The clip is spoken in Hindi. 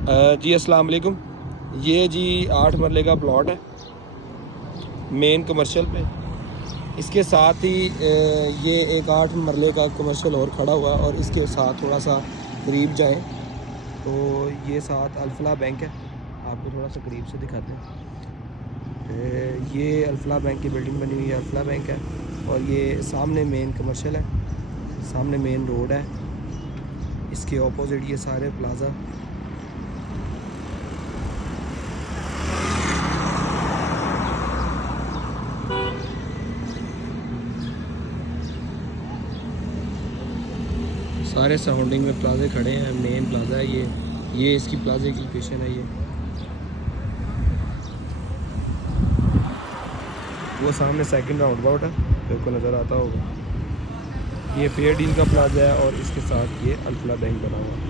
जी अस्सलाम वालेकुम। ये जी 8 मरले का प्लॉट है मेन कमर्शियल पे। इसके साथ ही ये एक 8 मरले का कमर्शियल और खड़ा हुआ और इसके साथ थोड़ा सा करीब जाएं तो ये साथ अल्फला बैंक है। आपको थोड़ा सा करीब से दिखाते हैं। ये अल्फला बैंक की बिल्डिंग बनी हुई है, अल्फला बैंक है। और ये सामने मेन कमर्शियल है, सामने मेन रोड है। इसके ऑपोजिट ये सारे प्लाज़ा। सारे सराउंडिंग में प्लाजे खड़े हैं। मेन प्लाजा है ये इसकी प्लाजे की लोकेशन है। ये वो सामने सेकंड राउंड अबाउट है, आपको नज़र आता होगा। ये फेयर डील का प्लाजा है और इसके साथ ये अल्फला बैंक बना हुआ है।